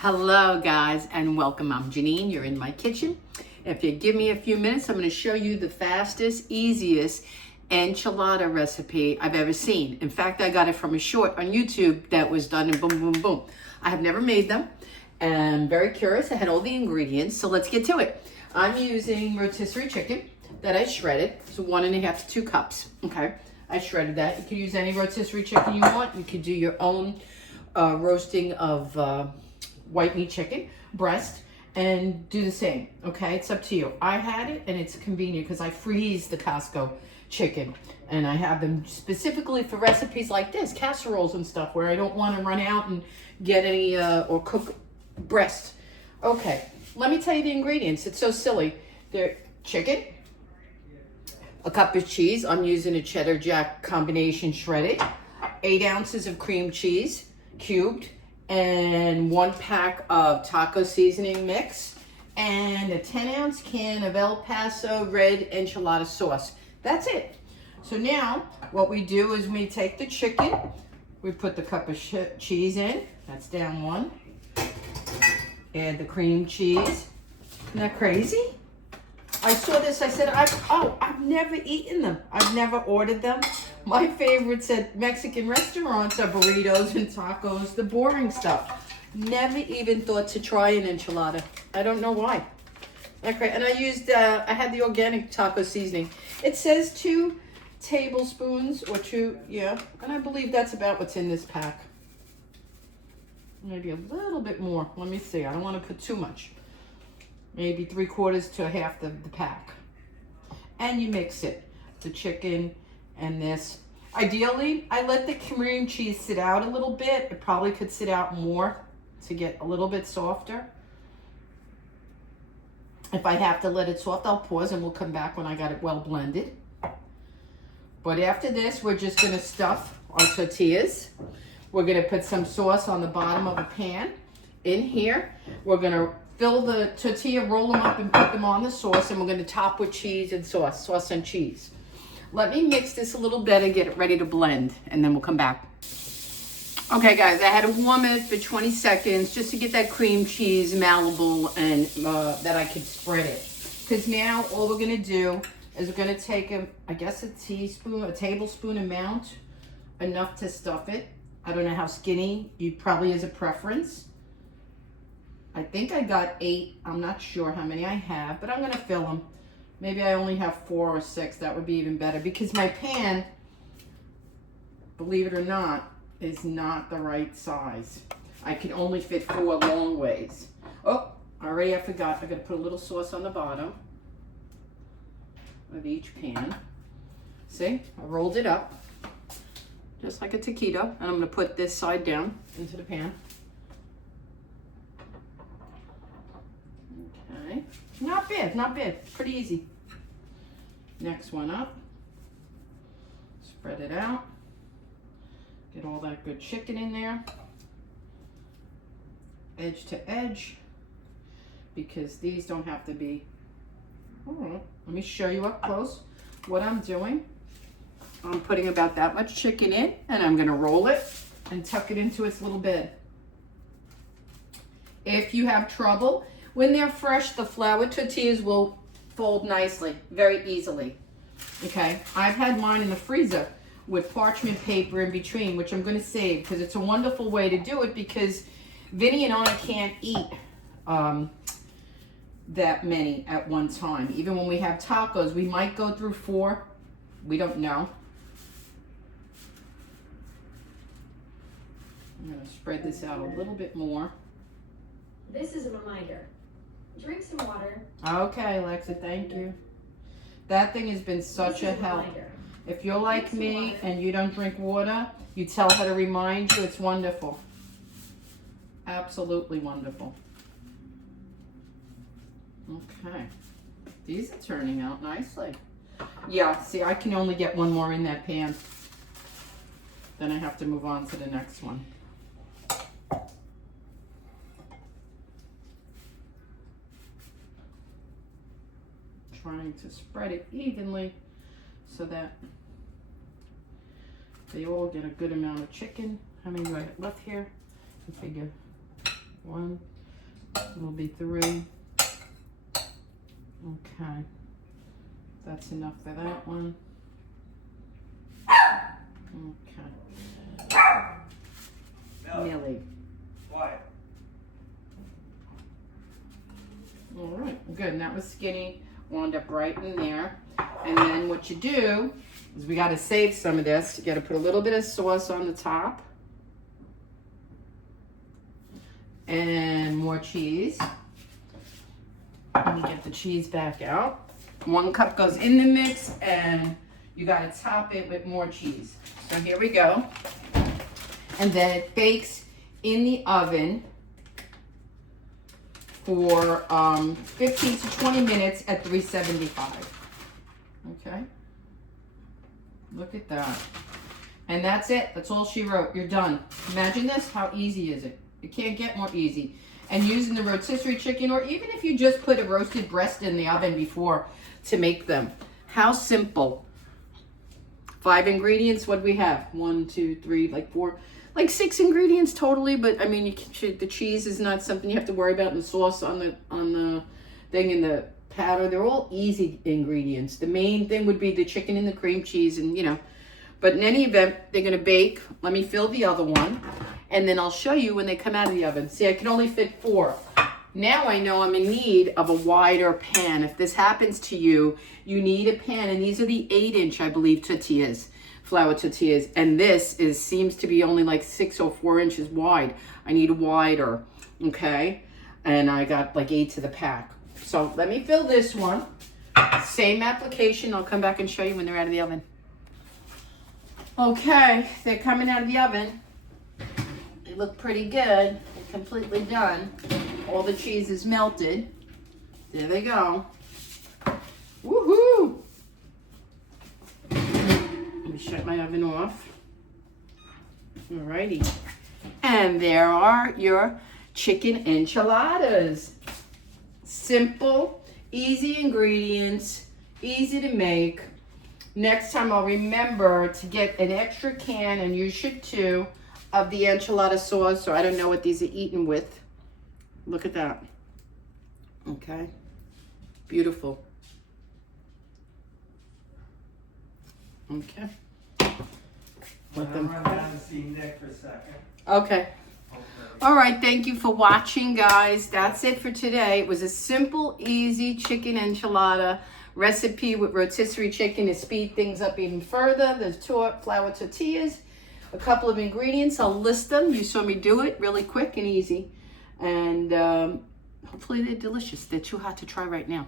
Hello guys and welcome. I'm Janine. You're in my kitchen. If you give me a few minutes, I'm going to show you the fastest, easiest enchilada recipe I've ever seen. In fact, I got it from a short on YouTube that was done in boom, boom, boom. I have never made them and I'm very curious. I had all the ingredients, so let's get to it. I'm using rotisserie chicken that I shredded. So 1.5 to 2 cups. Okay, I shredded that. You can use any rotisserie chicken you want. You could do your own roasting of white meat chicken breast and do the same. Okay, it's up to you. I had it and it's convenient because I freeze the Costco chicken and I have them specifically for recipes like this, casseroles and stuff, where I don't want to run out and get any or cook breast. Okay, let me tell you the ingredients. It's so silly. They're chicken, a cup of cheese. I'm using a cheddar jack combination shredded, 8 ounces of cream cheese cubed, and 1 pack of taco seasoning mix, and a 10-ounce can of El Paso red enchilada sauce. That's it. So now what we do is we take the chicken, we put the cup of cheese in, that's down 1, add the cream cheese. Isn't that crazy? I saw this, I said, I've never eaten them. I've never ordered them. My favorites at Mexican restaurants are burritos and tacos, the boring stuff. Never even thought to try an enchilada. I don't know why. Okay, and I used, I had the organic taco seasoning. It says 2 tablespoons or 2, yeah, and I believe that's about what's in this pack. Maybe a little bit more. Let me see. I don't want to put too much. Maybe 3/4 to half the pack. And you mix it, the chicken and this. Ideally, I let the cream cheese sit out a little bit. It probably could sit out more to get a little bit softer. If I have to let it soft, I'll pause and we'll come back when I got it well blended. But after this, we're just gonna stuff our tortillas. We're gonna put some sauce on the bottom of a pan. In here, we're gonna fill the tortilla, roll them up and put them on the sauce, and we're gonna top with cheese and sauce and cheese. Let me mix this a little better, get it ready to blend, and then we'll come back. Okay guys, I had to warm it for 20 seconds just to get that cream cheese malleable and that I could spread it. Because now all we're gonna do is we're gonna take I guess a tablespoon amount, enough to stuff it. I don't know how skinny, you probably is a preference. I think I got 8. I'm not sure how many I have, but I'm gonna fill them. Maybe I only have 4 or 6. That would be even better because my pan, believe it or not, is not the right size. I can only fit 4 long ways. Oh, already I forgot. I gotta put a little sauce on the bottom of each pan. See, I rolled it up just like a taquito, and I'm gonna put this side down into the pan. Okay, not bad, not bad, pretty easy. Next one up, spread it out, get all that good chicken in there, edge to edge, because these don't have to be, let me show you up close what I'm doing. I'm putting about that much chicken in, and I'm gonna roll it and tuck it into its little bed. If you have trouble, when they're fresh, the flour tortillas will fold nicely, very easily. Okay, I've had mine in the freezer with parchment paper in between, which I'm gonna save because it's a wonderful way to do it, because Vinny and I can't eat that many at one time. Even when we have tacos, we might go through 4. We don't know. I'm gonna spread this out a little bit more. This is a reminder. Drink some water. Okay, Alexa, thank you. That thing has been such a help. If you're like me and you don't drink water, you tell her to remind you. It's wonderful. Absolutely wonderful. Okay. These are turning out nicely. Yeah, see, I can only get 1 more in that pan. Then I have to move on to the next one. Trying to spread it evenly so that they all get a good amount of chicken. How many do I have left here? I figure 1, will be 3. Okay, that's enough for that one. Okay. Millie. Quiet. All right, good. And that was skinny. Wound up right in there. And then what you do is we got to save some of this. You got to put a little bit of sauce on the top. And more cheese. Let me get the cheese back out. 1 cup goes in the mix, and you got to top it with more cheese. So here we go. And then it bakes in the oven for 15 to 20 minutes at 375. Okay. Look at that. And that's it. That's all she wrote. You're done. Imagine this. How easy is it? It can't get more easy. And using the rotisserie chicken, or even if you just put a roasted breast in the oven before to make them. How simple. 5 ingredients. What do we have? 1, 2, 3, like 4, like 6 ingredients totally. But I mean, the cheese is not something you have to worry about, and the sauce on the thing in the powder. They're all easy ingredients. The main thing would be the chicken and the cream cheese, and you know. But in any event, they're gonna bake. Let me fill the other one, and then I'll show you when they come out of the oven. See, I can only fit 4. Now I know I'm in need of a wider pan. If this happens to you, you need a pan, and these are the 8-inch, I believe, tortillas, flour tortillas, and this seems to be only like 6 or 4 inches wide. I need a wider, okay? And I got like 8 to the pack. So let me fill this one. Same application. I'll come back and show you when they're out of the oven. Okay, they're coming out of the oven. They look pretty good. They're completely done. All the cheese is melted. There they go. Woohoo! Let me shut my oven off. Alrighty. And there are your chicken enchiladas. Simple, easy ingredients, easy to make. Next time I'll remember to get an extra can, and you should too, of the enchilada sauce. So I don't know what these are eaten with. Look at that. Okay. Beautiful. Okay. Let them run down to see Nick for a second. Okay. All right, thank you for watching, guys. That's it for today. It was a simple, easy chicken enchilada recipe with rotisserie chicken to speed things up even further. There's 2 flour tortillas, a couple of ingredients. I'll list them. You saw me do it really quick and easy. And hopefully they're delicious. They're too hot to try right now.